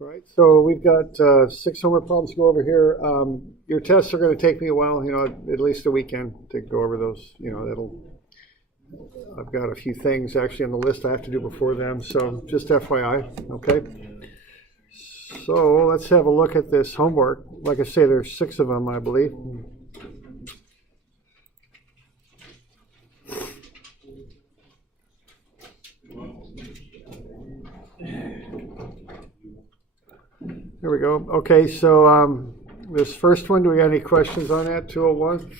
All right, so we've got 6 homework problems to go over here. Your tests are going to take me a while, at least a weekend to go over those. I've got a few things actually on the list I have to do before them, so just FYI, okay? So let's have a look at this homework. Like I say, there's 6 of them, I believe. There we go. Okay, so this first one, do we have any questions on that, 201?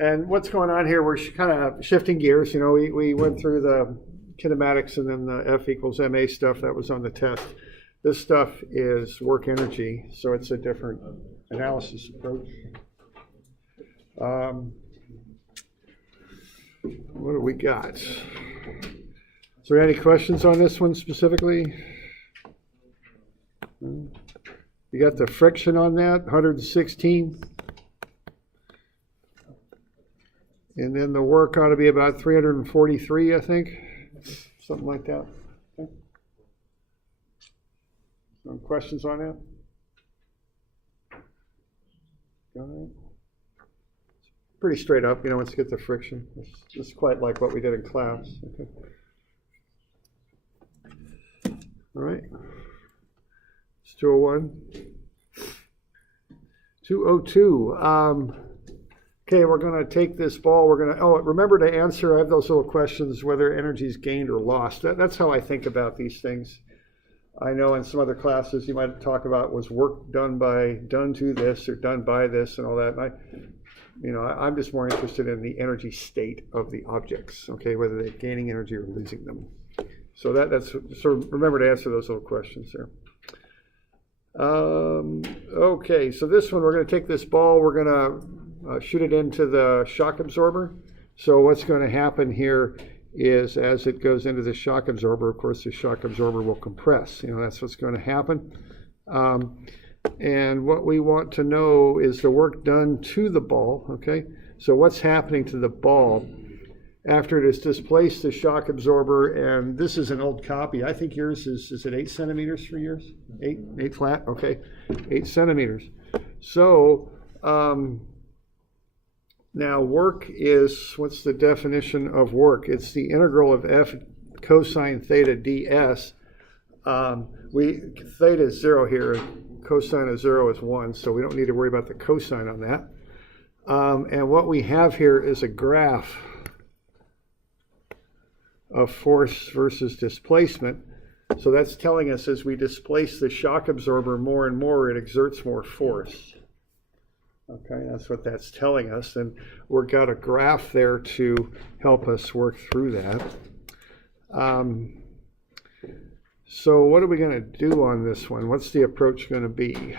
And what's going on here, we're kind of shifting gears. We went through the kinematics and then the F equals ma stuff that was on the test. This stuff is work energy, so it's a different analysis approach. What do we got? So any questions on this one specifically? You got the friction on that, 116. And then the work ought to be about 343, I think. Something like that. Okay. Some questions on that? Got it. Pretty straight up, once you get the friction. It's quite like what we did in class. Okay. All right. It's 201. 202. Okay, we're going to take this ball. Remember to answer, I have those little questions, whether energy is gained or lost. That's how I think about these things. I know in some other classes you might talk about was work done to this or done by this and all that. And I'm just more interested in the energy state of the objects, okay, whether they're gaining energy or losing them. So that's so remember to answer those little questions there. Okay, so this one, we're going to take this ball, we're going to shoot it into the shock absorber. So what's going to happen here is as it goes into the shock absorber, of course, the shock absorber will compress. That's what's going to happen. And what we want to know is the work done to the ball, okay? So what's happening to the ball after it has displaced the shock absorber? And this is an old copy. I think yours is it 8 centimeters for yours? 8 flat? Okay, 8 centimeters. So now work is, what's the definition of work? It's the integral of f cosine theta ds. Theta is 0 here, cosine of 0 is 1, so we don't need to worry about the cosine on that. And what we have here is a graph of force versus displacement. So that's telling us as we displace the shock absorber more and more, it exerts more force. Okay, that's what that's telling us. And we've got a graph there to help us work through that. So what are we going to do on this one? What's the approach going to be?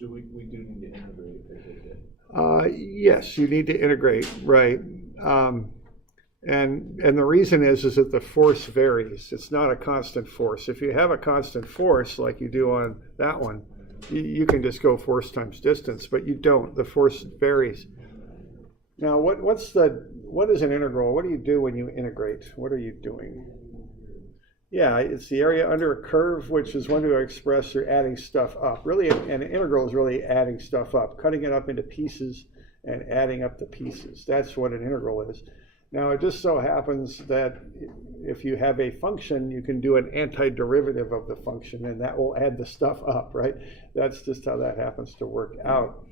We do need to integrate. Yes, you need to integrate, right. And the reason is that the force varies. It's not a constant force. If you have a constant force like you do on that one, you can just go force times distance, but you don't. The force varies. Now, what is an integral? What do you do when you integrate? What are you doing? Yeah, it's the area under a curve, which is when to express you're adding stuff up. Really, an integral is really adding stuff up, cutting it up into pieces and adding up the pieces. That's what an integral is. Now, it just so happens that if you have a function, you can do an antiderivative of the function, and that will add the stuff up, right? That's just how that happens to work out.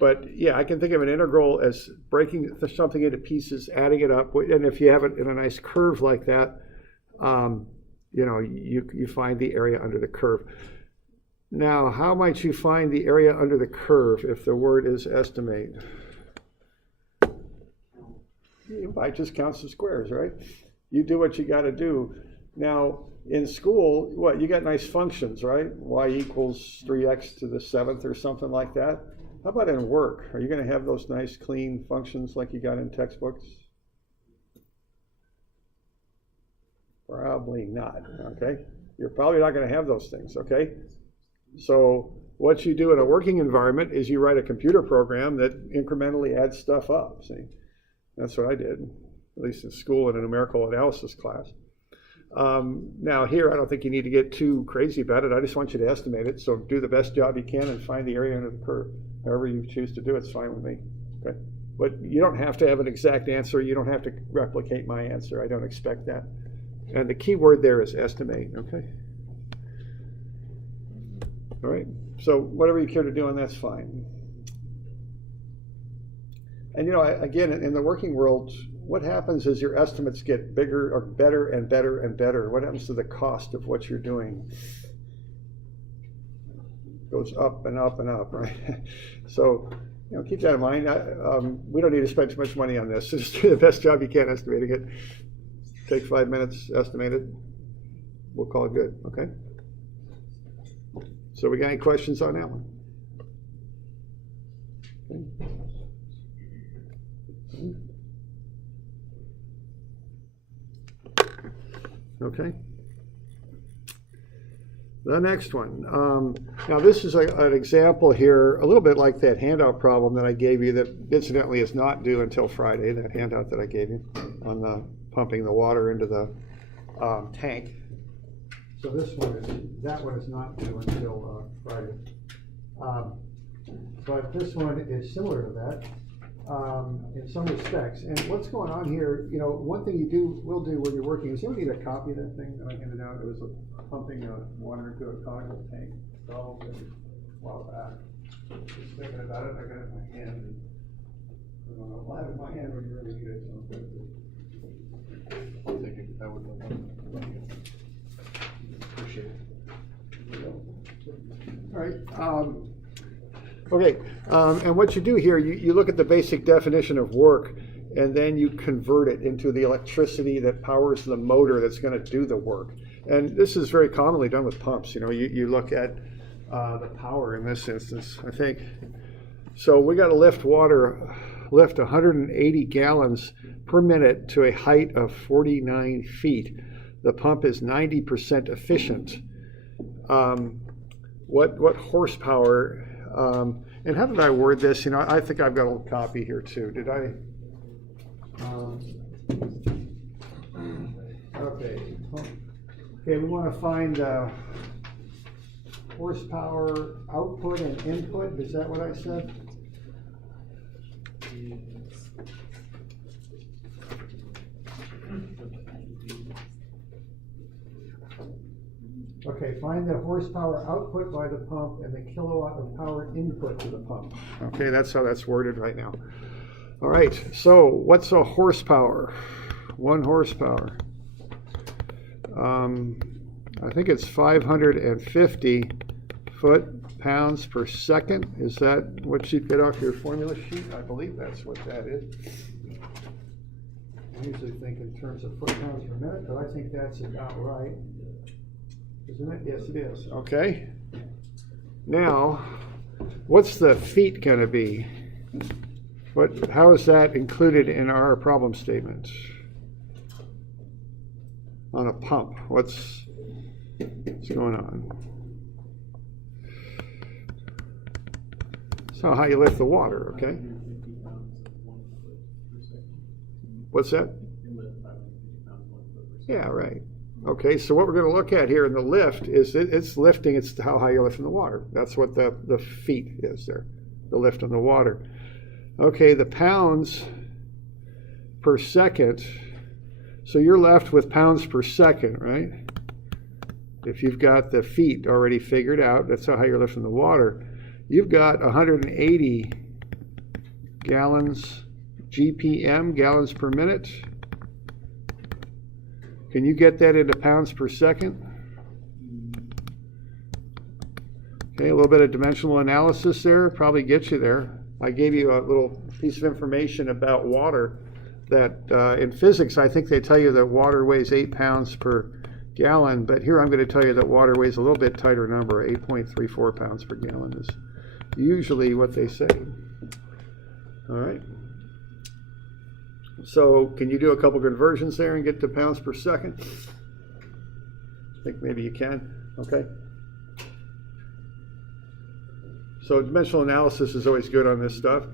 But yeah, I can think of an integral as breaking something into pieces, adding it up, and if you have it in a nice curve like that, you find the area under the curve. Now, how might you find the area under the curve if the word is estimate? You might just count some squares, right? You do what you got to do. Now, in school, you got nice functions, right? Y equals 3x to the 7th or something like that. How about in work? Are you going to have those nice, clean functions like you got in textbooks? Probably not, okay? You're probably not going to have those things, okay? So what you do in a working environment is you write a computer program that incrementally adds stuff up. See, that's what I did, at least in school in a numerical analysis class. Now here, I don't think you need to get too crazy about it. I just want you to estimate it. So do the best job you can and find the area under the curve. However you choose to do it's fine with me. Okay? But you don't have to have an exact answer. You don't have to replicate my answer. I don't expect that. And the key word there is estimate. Okay? All right. So whatever you care to do, and that's fine. And you know, again, in the working world, what happens is your estimates get bigger or better and better and better. What happens to the cost of what you're doing? It goes up and up and up, right? So, you know, keep that in mind. We don't need to spend too much money on this. So just do the best job you can estimating it. Take 5 minutes, estimate it. We'll call it good, okay? So we got any questions on that one? Okay. The next one. Now this is an example here, a little bit like that handout problem that I gave you that incidentally is not due until Friday, that handout that I gave you on the pumping the water into the tank. So that one is not due until Friday. But this one is similar to that in some respects. And what's going on here, you know, one thing you will do when you're working is you don't need a copy of that thing that I handed out. It was pumping water into a conical tank. It's all a while back. Just thinking about it, I got it in my hand. I'll have it in my hand when you really need it. I'll take it. That would appreciate it. All right. Okay. And what you do here, you look at the basic definition of work, and then you convert it into the electricity that powers the motor that's going to do the work. And this is very commonly done with pumps. You know, you look at the power in this instance, I think. So we got to lift 180 gallons per minute to a height of 49 feet. The pump is 90% efficient. What horsepower, and how did I word this? You know, I think I've got a little copy here too. Did I? Okay. Okay, we want to find horsepower output and input. Is that what I said? Okay, find the horsepower output by the pump and the kilowatt of power input to the pump. Okay, that's how that's worded right now. All right, so what's a horsepower? 1 horsepower. I think it's 550 foot-pounds per second. Is that what you get off your formula sheet? I believe that's what that is. I usually think in terms of foot-pounds per minute, but I think that's about right. Isn't it? Yes, it is. Okay. Now, what's the feet going to be? How is that included in our problem statement? On a pump, what's going on? So how you lift the water, okay? What's that? Yeah, right. Okay, so what we're going to look at here in the lift is it's lifting, it's how high you're lifting the water. That's what the feet is there, the lift on the water. Okay, the pounds per second, so you're left with pounds per second, right? If you've got the feet already figured out, that's how high you're lifting the water. You've got 180 gallons, GPM, gallons per minute. Can you get that into pounds per second? Okay, a little bit of dimensional analysis there probably gets you there. I gave you a little piece of information about water that in physics, I think they tell you that water weighs 8 pounds per gallon, but here I'm going to tell you that water weighs a little bit tighter number. 8.34 pounds per gallon is usually what they say. All right. So can you do a couple conversions there and get to pounds per second? I think maybe you can. Okay. So dimensional analysis is always good on this stuff.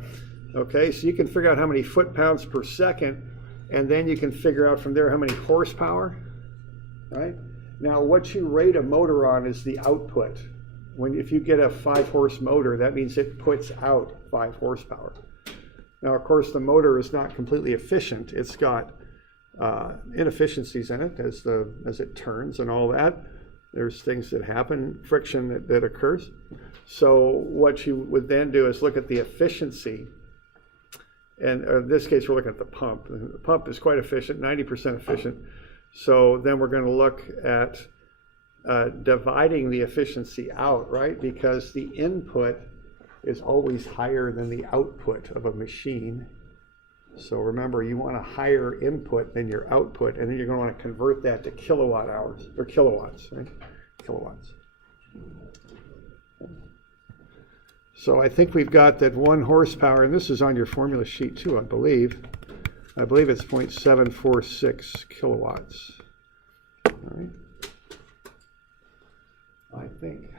Okay, so you can figure out how many foot-pounds per second, and then you can figure out from there how many horsepower, right? Now, what you rate a motor on is the output. If you get a 5-horse motor, that means it puts out 5 horsepower. Now, of course, the motor is not completely efficient. It's got inefficiencies in it as it turns and all that. There's things that happen, friction that occurs. So what you would then do is look at the efficiency. And in this case, we're looking at the pump. The pump is quite efficient, 90% efficient. So then we're going to look at dividing the efficiency out, right? Because the input is always higher than the output of a machine. So remember, you want a higher input than your output, and then you're going to want to convert that to kilowatt hours, or kilowatts, right? Kilowatts. So I think we've got that 1 horsepower, and this is on your formula sheet too, I believe. I believe it's 0.746 kilowatts. All right. I think.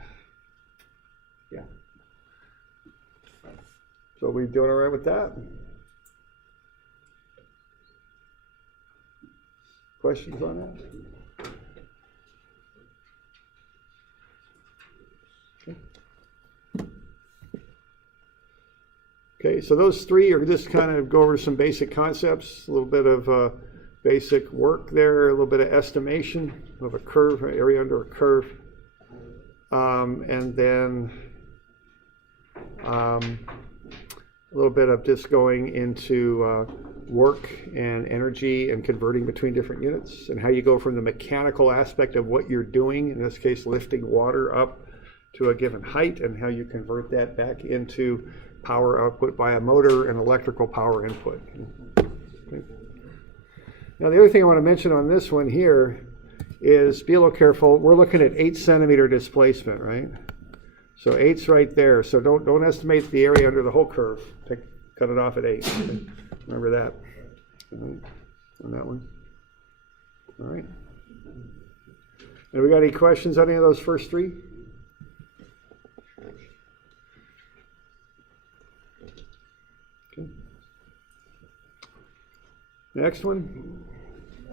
Yeah. So we doing all right with that? Questions on that? Okay, so those 3 are just kind of go over some basic concepts, a little bit of basic work there, a little bit of estimation of a curve, area under a curve, and then a little bit of just going into work and energy and converting between different units, and how you go from the mechanical aspect of what you're doing, in this case lifting water up to a given height, and how you convert that back into power output by a motor and electrical power input. Okay. Now the other thing I want to mention on this one here is, be a little careful, we're looking at 8 centimeter displacement, right? So 8's right there, so don't estimate the area under the whole curve. Cut it off at 8. Okay. Remember that. All right. On that one. All right. And we got any questions on any of those first 3? Okay. Next one.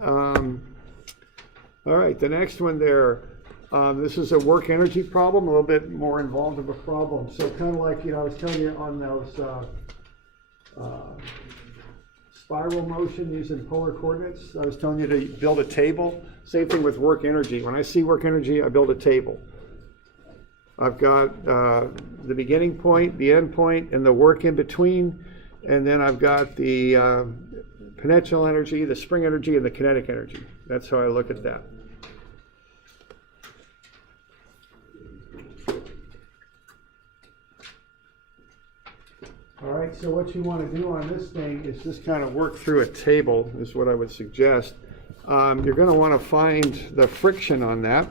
All right, the next one there. This is a work energy problem, a little bit more involved of a problem. So kind of like, I was telling you on those spiral motion using polar coordinates, I was telling you to build a table. Same thing with work energy. When I see work energy, I build a table. I've got the beginning point, the end point, and the work in between. And then I've got the potential energy, the spring energy, and the kinetic energy. That's how I look at that. All right, so what you want to do on this thing is just kind of work through a table, is what I would suggest. You're going to want to find the friction on that.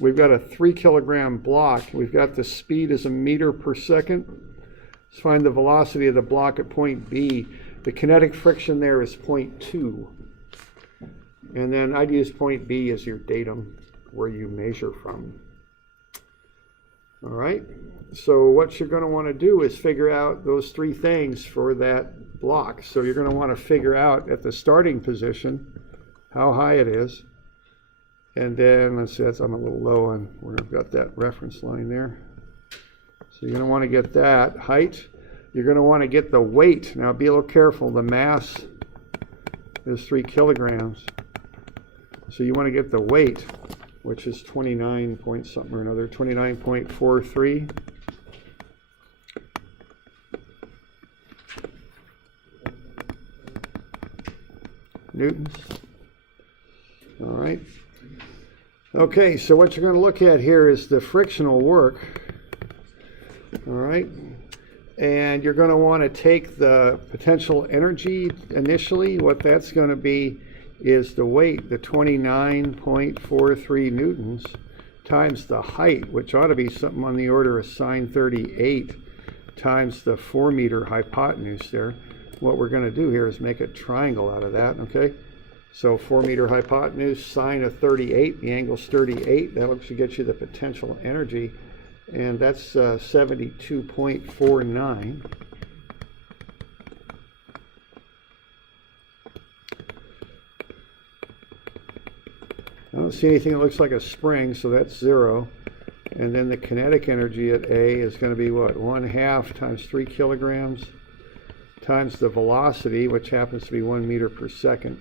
We've got a 3 kilogram block. We've got the speed as a meter per second. Let's find the velocity of the block at point B. The kinetic friction there is 0.2. And then I'd use point B as your datum where you measure from. All right, so what you're going to want to do is figure out those 3 things for that block. So you're going to want to figure out at the starting position how high it is. And then, let's see, I'm a little low on where I've got that reference line there. So you're going to want to get that height. You're going to want to get the weight. Now be a little careful. The mass is 3 kilograms. So you want to get the weight, which is 29 point something or another, 29.43. Newtons. All right. Okay, so what you're going to look at here is the frictional work. All right. And you're going to want to take the potential energy initially. What that's going to be is the weight, the 29.43 newtons, times the height, which ought to be something on the order of sine 38, times the 4 meter hypotenuse there. What we're going to do here is make a triangle out of that, okay? So 4 meter hypotenuse, sine of 38, the angle's 38. That looks to get you the potential energy. and that's 72.49. I don't see anything that looks like a spring, so that's 0. And then the kinetic energy at A is going to be what? 1/2 times 3 kilograms times the velocity, which happens to be 1 meter per second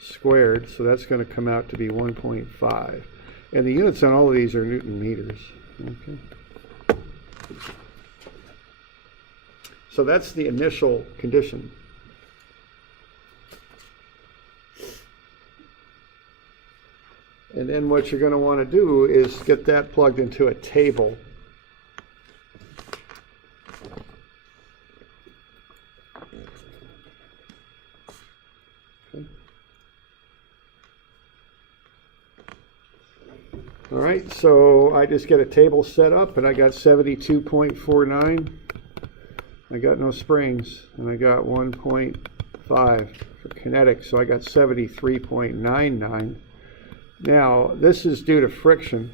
squared. So that's going to come out to be 1.5. And the units on all of these are Newton meters. Okay. So that's the initial condition. And then what you're going to want to do is get that plugged into a table. Okay. All right, so I just get a table set up, and I got 72.49. I got no springs, and I got 1.5 for kinetic, so I got 73.99. Now, this is due to friction.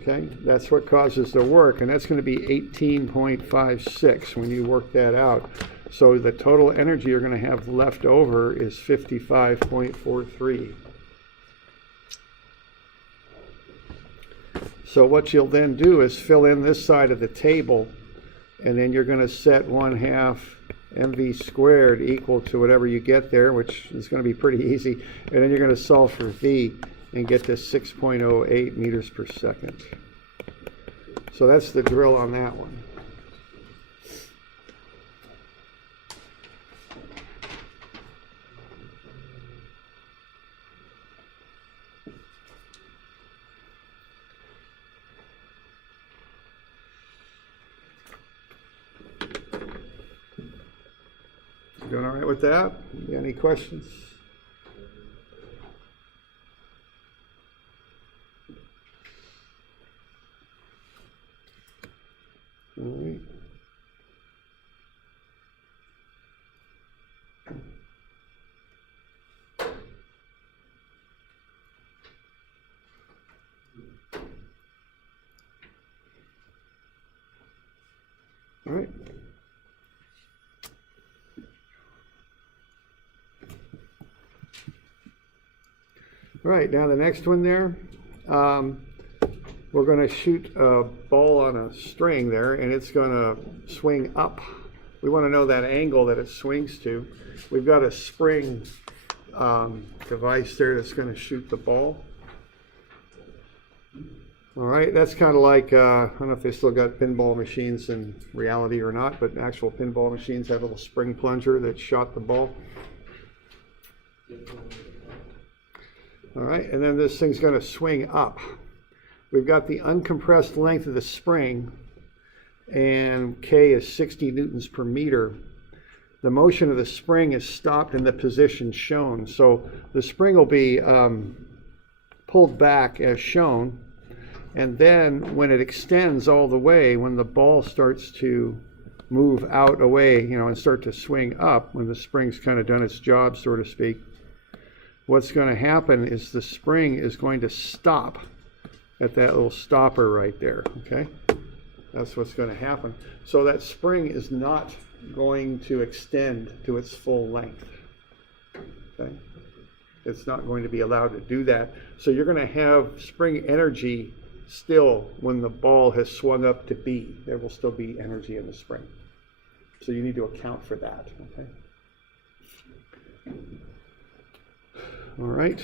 Okay, that's what causes the work, and that's going to be 18.56 when you work that out. So the total energy you're going to have left over is 55.43. So what you'll then do is fill in this side of the table, and then you're going to set 1/2 mv squared equal to whatever you get there, which is going to be pretty easy. And then you're going to solve for V and get to 6.08 meters per second. So that's the drill on that one. Doing all right with that? Any questions? All right. All right. All right, now the next one there, we're going to shoot a ball on a string there, and it's going to swing up. We want to know that angle that it swings to. We've got a spring device there that's going to shoot the ball. All right, that's kind of like, I don't know if they still got pinball machines in reality or not, but actual pinball machines have a little spring plunger that shot the ball. All right, and then this thing's going to swing up. We've got the uncompressed length of the spring, and K is 60 newtons per meter. The motion of the spring is stopped in the position shown. So the spring will be pulled back as shown, and then when it extends all the way, when the ball starts to move out away, and start to swing up, when the spring's kind of done its job, so to speak, what's going to happen is the spring is going to stop at that little stopper right there, okay? That's what's going to happen. So that spring is not going to extend to its full length, okay? It's not going to be allowed to do that. So you're going to have spring energy still when the ball has swung up to B. There will still be energy in the spring. So you need to account for that, okay? All right.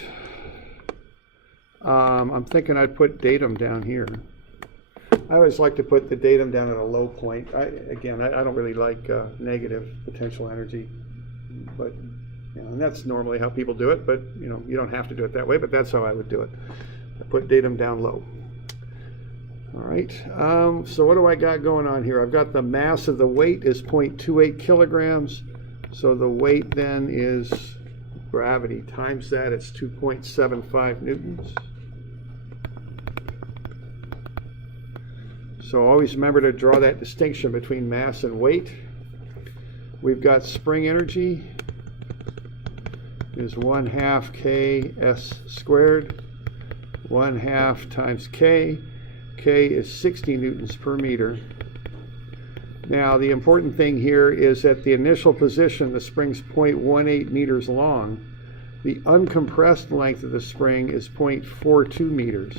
I'm thinking I'd put datum down here. I always like to put the datum down at a low point. I don't really like negative potential energy, but and that's normally how people do it. But you don't have to do it that way. But that's how I would do it. I put datum down low. All right. So what do I got going on here? I've got the mass of the weight is 0.28 kilograms. So the weight then is gravity times that, it's 2.75 newtons. So always remember to draw that distinction between mass and weight. We've got spring energy is 1/2 ks squared, 1/2 times k. K is 60 newtons per meter. Now the important thing here is at the initial position the spring's 0.18 meters long. The uncompressed length of the spring is 0.42 meters.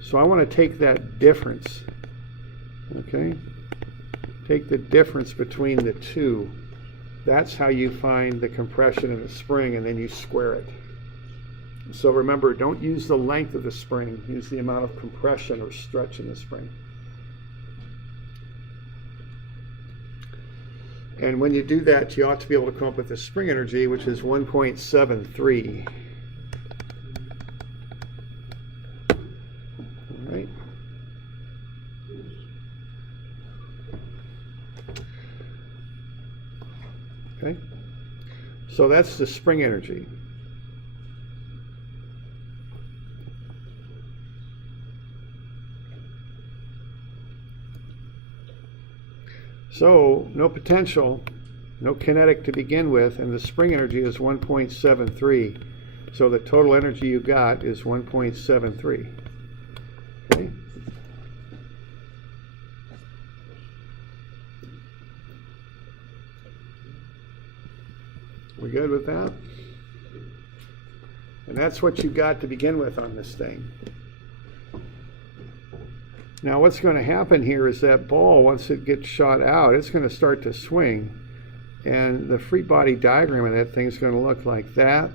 So I want to take that difference, okay? Take the difference between the two. That's how you find the compression in the spring, and then you square it. So remember, don't use the length of the spring, use the amount of compression or stretch in the spring. And when you do that, you ought to be able to come up with the spring energy, which is 1.73. All right. Okay. So that's the spring energy. So no potential, no kinetic to begin with, and the spring energy is 1.73. So the total energy you got is 1.73. Okay. We good with that? And that's what you got to begin with on this thing. Now what's going to happen here is that ball, once it gets shot out, it's going to start to swing. And the free body diagram of that thing is going to look like that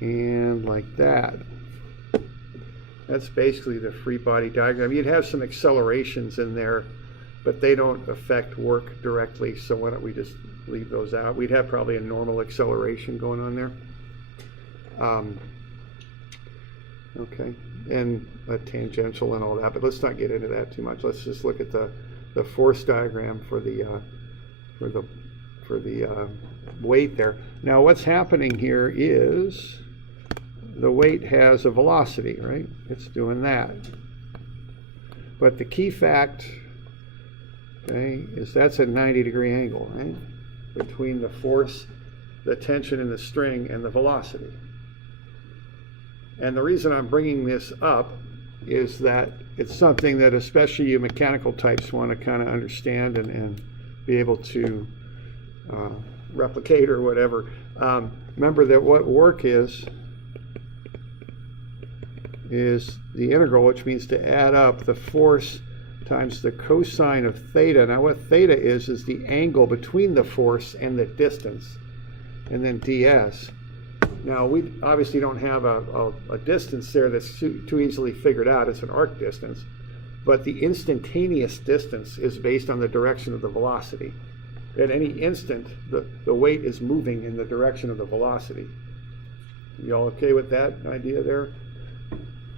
and like that. That's basically the free body diagram. You'd have some accelerations in there, but they don't affect work directly, so why don't we just leave those out. We'd have probably a normal acceleration going on there. Okay, and a tangential and all that, but let's not get into that too much. Let's just look at the force diagram for the weight there. Now what's happening here is the weight has a velocity, right? It's doing that. But the key fact, okay, is that's a 90-degree angle, right? Between the force, the tension in the string, and the velocity. And the reason I'm bringing this up is that it's something that especially you mechanical types want to kind of understand and be able to replicate or whatever. Remember that what work is the integral, which means to add up the force times the cosine of theta. Now what theta is the angle between the force and the distance, and then ds. Now we obviously don't have a distance there that's too easily figured out. It's an arc distance, but the instantaneous distance is based on the direction of the velocity. At any instant, the weight is moving in the direction of the velocity. You all okay with that idea there?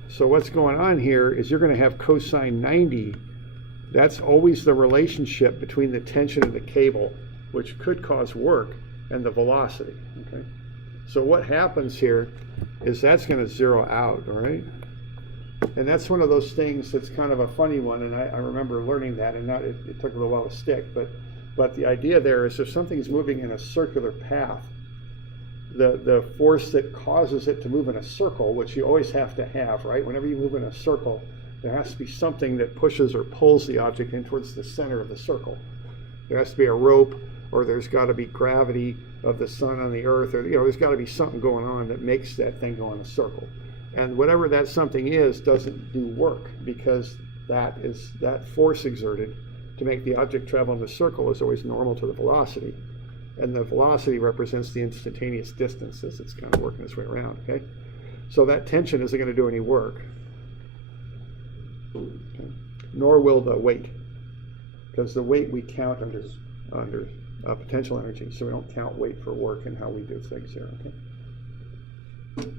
So what's going on here is you're going to have cosine 90. That's always the relationship between the tension of the cable, which could cause work, and the velocity. Okay. So what happens here is that's going to zero out, all right? And that's one of those things that's kind of a funny one, and I remember learning that, and it took a little while to stick, but the idea there is if something's moving in a circular path, the force that causes it to move in a circle, which you always have to have, right? Whenever you move in a circle, there has to be something that pushes or pulls the object in towards the center of the circle. There has to be a rope, or there's got to be gravity of the sun on the earth, or there's got to be something going on that makes that thing go in a circle. And whatever that something is doesn't do work, because that force exerted to make the object travel in the circle is always normal to the velocity. And the velocity represents the instantaneous distance as it's kind of working its way around, okay? So that tension isn't going to do any work. Okay. Nor will the weight, because the weight we count under potential energy, so we don't count weight for work and how we do things here, okay?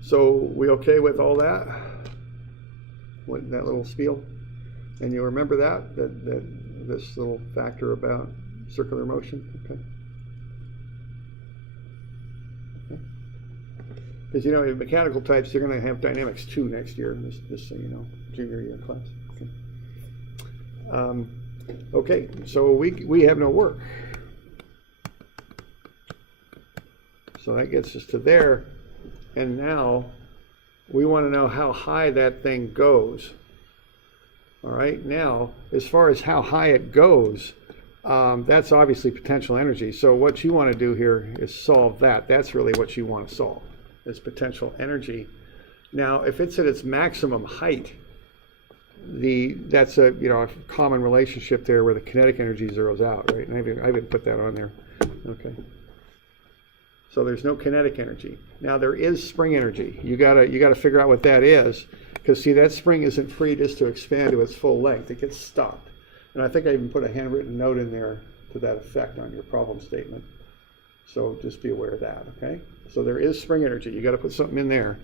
So we okay with all that? That little spiel? And you remember that this little factor about circular motion? Okay. Because in mechanical types, they're going to have dynamics 2 next year, just so you know, junior year class. Okay. Okay, so we have no work. So that gets us to there. And now we want to know how high that thing goes. All right, now, as far as how high it goes, that's obviously potential energy. So what you want to do here is solve that. That's really what you want to solve, is potential energy. Now, if it's at its maximum height, that's a a common relationship there where the kinetic energy zeroes out, right? And I even put that on there. Okay. So there's no kinetic energy. Now there is spring energy. You gotta figure out what that is, because see, that spring isn't free just to expand to its full length. It gets stopped. And I think I even put a handwritten note in there to that effect on your problem statement. So just be aware of that, okay? So there is spring energy. You got to put something in there.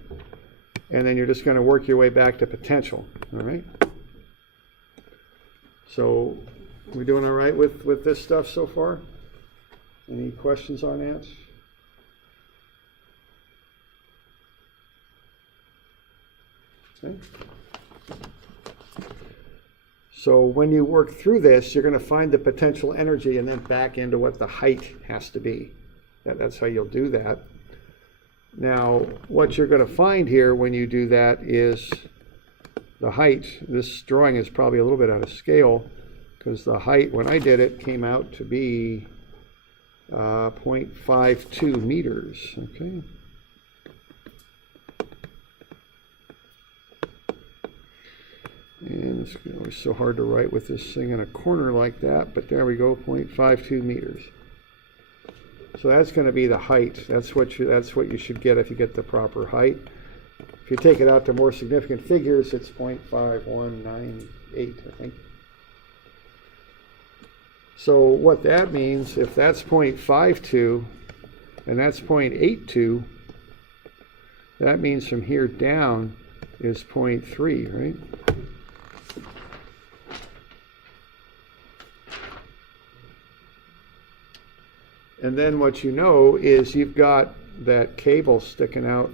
And then you're just going to work your way back to potential, all right? So we doing all right with this stuff so far? Any questions on that? Okay. So when you work through this, you're going to find the potential energy and then back into what the height has to be. That's how you'll do that. Now, what you're going to find here when you do that is the height. This drawing is probably a little bit out of scale, because the height, when I did it, came out to be 0.52 meters. Okay. And it's always so hard to write with this thing in a corner like that, but there we go, 0.52 meters. So that's going to be the height. That's what you should get if you get the proper height. If you take it out to more significant figures, it's 0.5198, I think. So what that means, if that's 0.52 and that's 0.82, that means from here down is 0.3, right? And then what you know is you've got that cable sticking out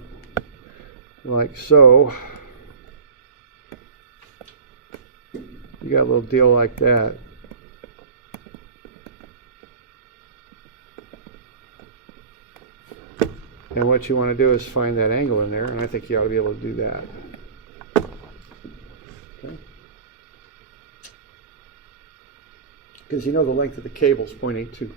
like so. You got a little deal like that. And what you want to do is find that angle in there, and I think you ought to be able to do that. Okay. Because you know the length of the cable is 0.82.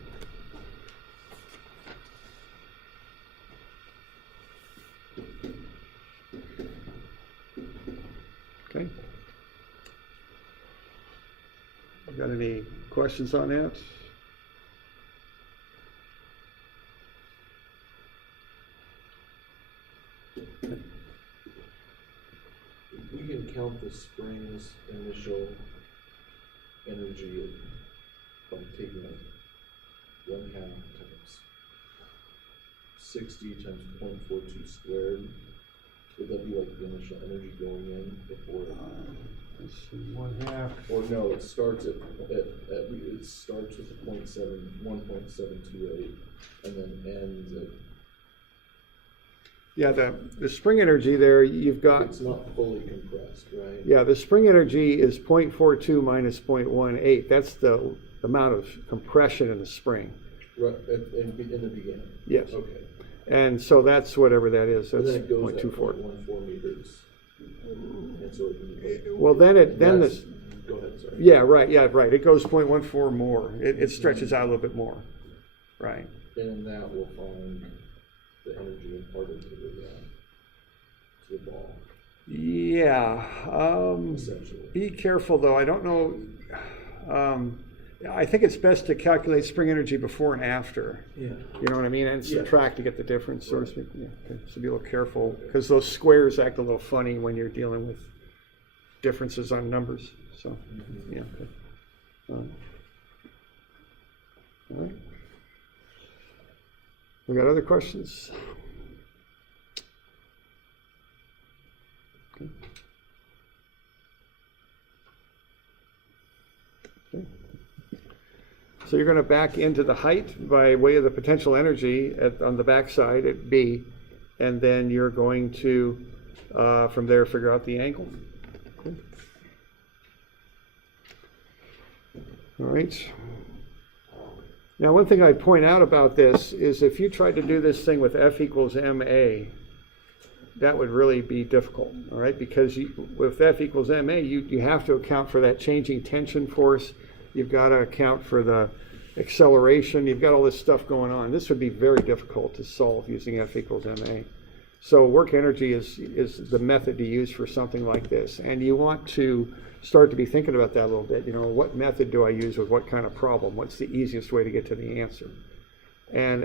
Okay. Got any questions on that? We can count the spring's initial energy by taking it 1/2 times 60 times 0.42 squared. Would that be like the initial energy going in before? Let's see, 1/2. Or no, it starts it starts with the 1.728, and then ends at. Yeah, the spring energy there, you've got. It's not fully compressed, right? Yeah, the spring energy is 0.42 minus 0.18. That's the amount of compression in the spring. Right, in the beginning. Yes. Okay. And so that's whatever that is. That's And then it goes at 0.24. 0.14 meters. And so Well, then this. Go ahead, sorry. Yeah, right. Yeah, right. It goes 0.14 more. It stretches out a little bit more. Right. And in that we'll find the energy imparted to the ball. Yeah. Essentially. Be careful though. I don't know. I think it's best to calculate spring energy before and after. Yeah. You know what I mean? And subtract to get the difference, so to Right. speak. Yeah. Okay. So be a little careful, because those squares act a little funny when you're dealing with differences on numbers. So, yeah. Okay. All right. We got other questions? Okay. Okay. So you're going to back into the height by way of the potential energy on the backside at B, and then you're going to, from there, figure out the angle. Okay. All right. Now, one thing I'd point out about this is if you tried to do this thing with F equals ma, that would really be difficult, all right? Because with F equals ma, you have to account for that changing tension force. You've got to account for the acceleration. You've got all this stuff going on. This would be very difficult to solve using F equals ma. So work energy is the method to use for something like this. And you want to start to be thinking about that a little bit. You know, what method do I use with what kind of problem? What's the easiest way to get to the answer? And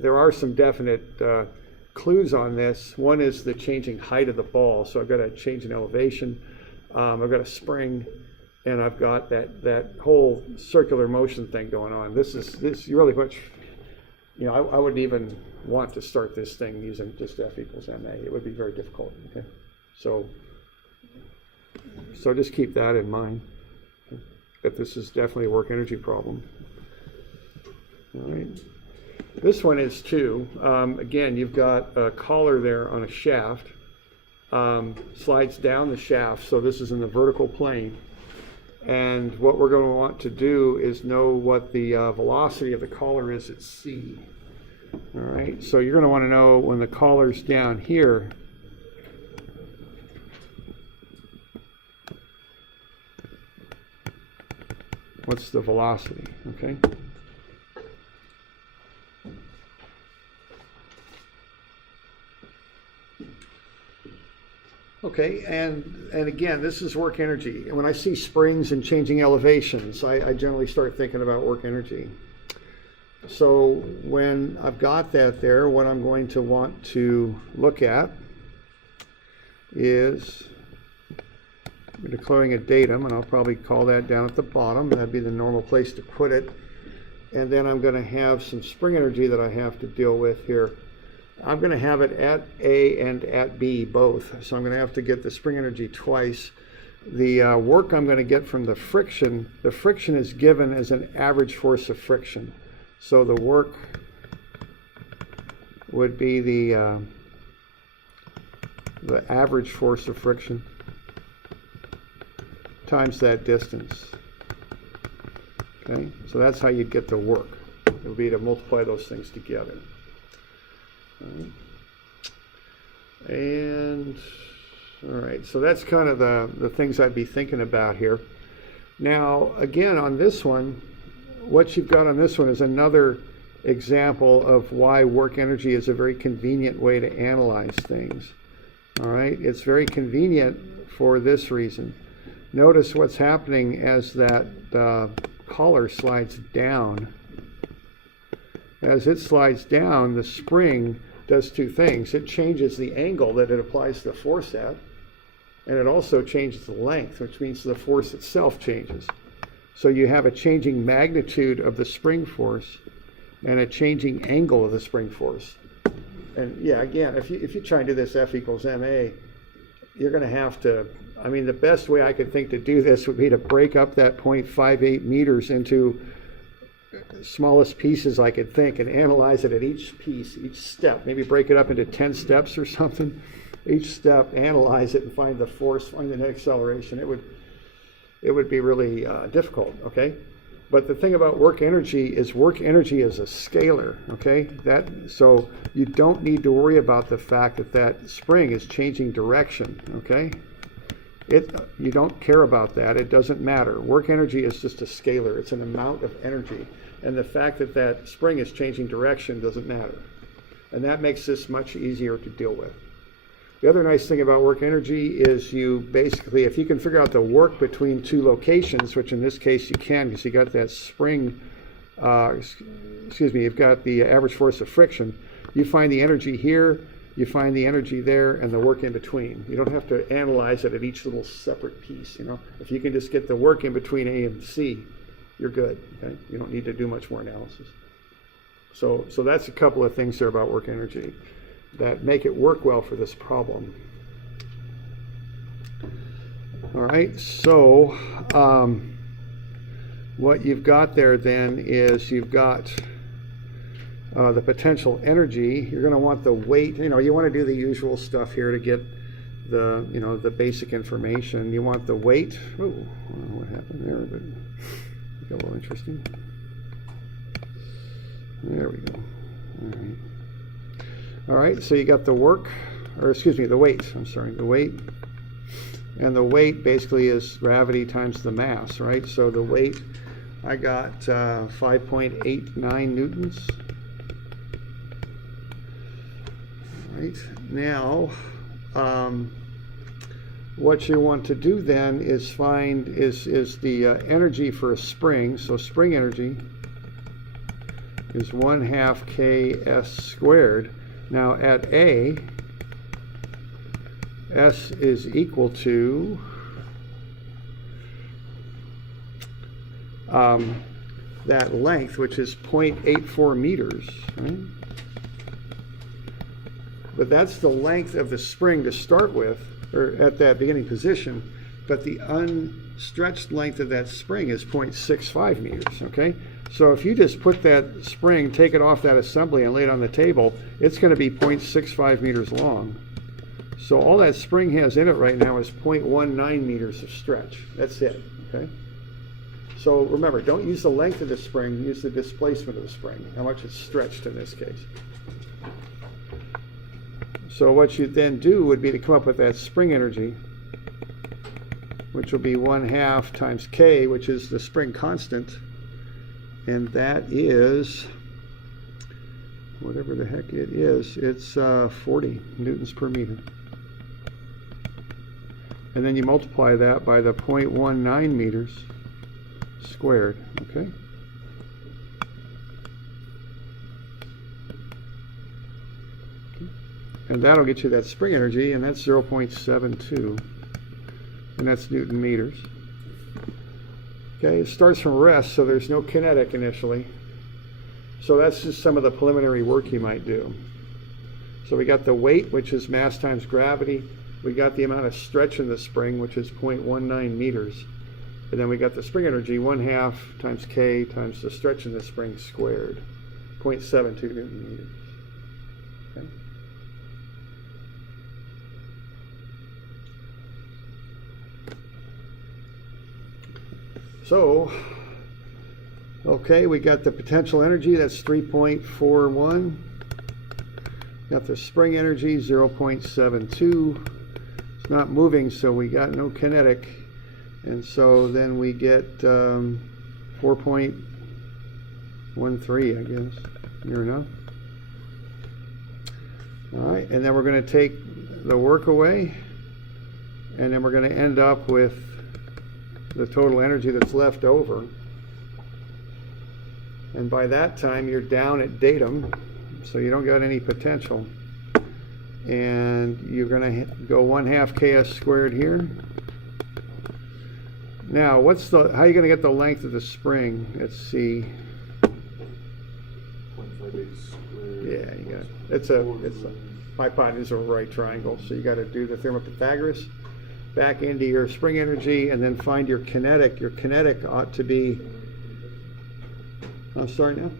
there are some definite clues on this. One is the changing height of the ball. So I've got a change in elevation. I've got a spring, and I've got that whole circular motion thing going on. This really much, you know, I wouldn't even want to start this thing using just F equals ma. It would be very difficult. Okay, so just keep that in mind. Okay? That this is definitely a work energy problem. All right. This one is too. Again, you've got a collar there on a shaft. Slides down the shaft, so this is in the vertical plane. And what we're going to want to do is know what the velocity of the collar is at C. All right, so you're going to want to know when the collar's down here, what's the velocity, okay? Okay, and again, this is work energy. And when I see springs and changing elevations, I generally start thinking about work energy. So when I've got that there, what I'm going to want to look at is I'm declaring a datum, and I'll probably call that down at the bottom. That'd be the normal place to put it. And then I'm going to have some spring energy that I have to deal with here. I'm going to have it at A and at B both. So I'm going to have to get the spring energy twice. The work I'm going to get from the friction is given as an average force of friction. So the work would be the average force of friction times that distance. Okay, so that's how you'd get the work. It would be to multiply those things together. And all right, so that's kind of the things I'd be thinking about here. Now, again, on this one, what you've got on this one is another example of why work energy is a very convenient way to analyze things. All right, it's very convenient for this reason. Notice what's happening as that collar slides down. As it slides down, the spring does two things. It changes the angle that it applies the force at, and it also changes the length, which means the force itself changes. So you have a changing magnitude of the spring force and a changing angle of the spring force. And yeah, again, if you try and do this F equals ma, you're going to have to, I mean, the best way I could think to do this would be to break up that 0.58 meters into smallest pieces I could think and analyze it at each piece, each step. Maybe break it up into 10 steps or something. Each step, analyze it and find the force, find the net acceleration. It would be really difficult, okay? But the thing about work energy is a scalar, okay? So you don't need to worry about the fact that spring is changing direction, okay? You don't care about that. It doesn't matter. Work energy is just a scalar. It's an amount of energy. And the fact that spring is changing direction doesn't matter. And that makes this much easier to deal with. The other nice thing about work energy is you basically, if you can figure out the work between two locations, which in this case you can because you got that spring, you've got the average force of friction, you find the energy here, you find the energy there, and the work in between. You don't have to analyze it at each little separate piece, you know. If you can just get the work in between A and C, you're good, okay? You don't need to do much more analysis. So that's a couple of things there about work energy that make it work well for this problem. All right, so what you've got there then is you've got the potential energy. You're going to want the weight. You know, you want to do the usual stuff here to get the basic information. You want the weight. Oh, I don't know what happened there, but it got a little interesting. There we go. All right. All right, so you got the work, or excuse me, the weight. I'm sorry, the weight. And the weight basically is gravity times the mass, right? So the weight, I got 5.89 newtons. All right, now, what you want to do then is find the energy for a spring. So spring energy is 1/2 ks squared. Now at A, S is equal to that length, which is 0.84 meters, right? But that's the length of the spring to start with, or at that beginning position, but the unstretched length of that spring is 0.65 meters, okay? So if you just put that spring, take it off that assembly and lay it on the table, it's going to be 0.65 meters long. So all that spring has in it right now is 0.19 meters of stretch. That's it, okay? So remember, don't use the length of the spring, use the displacement of the spring, how much it's stretched in this case. So what you then do would be to come up with that spring energy, which will be 1/2 times K, which is the spring constant, and that is, whatever the heck it is, it's 40 newtons per meter. And then you multiply that by the 0.19 meters squared, okay? And that'll get you that spring energy, and that's 0.72, and that's Newton meters. Okay, it starts from rest, so there's no kinetic initially. So that's just some of the preliminary work you might do. So we got the weight, which is mass times gravity. We got the amount of stretch in the spring, which is 0.19 meters. And then we got the spring energy, 1/2 times K times the stretch in the spring squared, 0.72 Newton meters. Okay. So, okay, we got the potential energy, that's 3.41. Got the spring energy, 0.72. It's not moving, so we got no kinetic. And so then we get 4.13, I guess, near enough. All right, and then we're going to take the work away, and then we're going to end up with the total energy that's left over. And by that time, you're down at datum, so you don't got any potential. And you're going to go 1/2 ks squared here. Now, how are you going to get the length of the spring? Let's see. 0.58 squared. Yeah, you got it. It's a hypotenuse over right triangle. So you got to do the theorem of Pythagoras, back into your spring energy, and then find your kinetic. Your kinetic ought to be. I'm sorry now.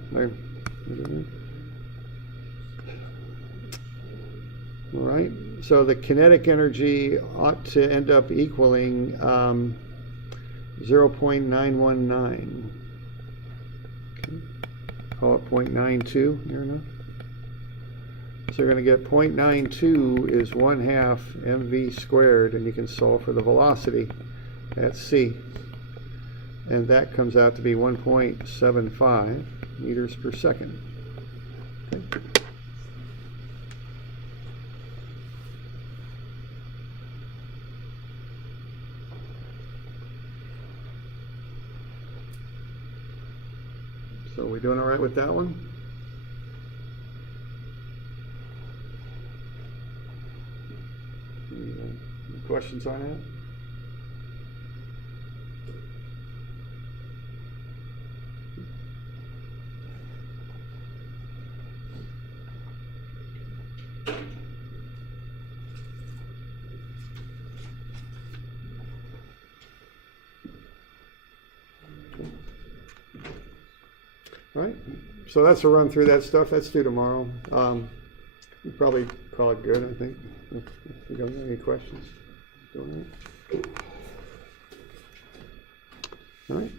All right. So the kinetic energy ought to end up equaling 0.919. Okay. Call it 0.92, near enough. So you're going to get 0.92 is 1/2 mv squared, and you can solve for the velocity at c. And that comes out to be 1.75 meters per second. Okay. So we doing all right with that one? Any questions on that? All right, so that's a run through that stuff. That's due tomorrow. We'll probably call it good, I think, if you don't have any questions. All right.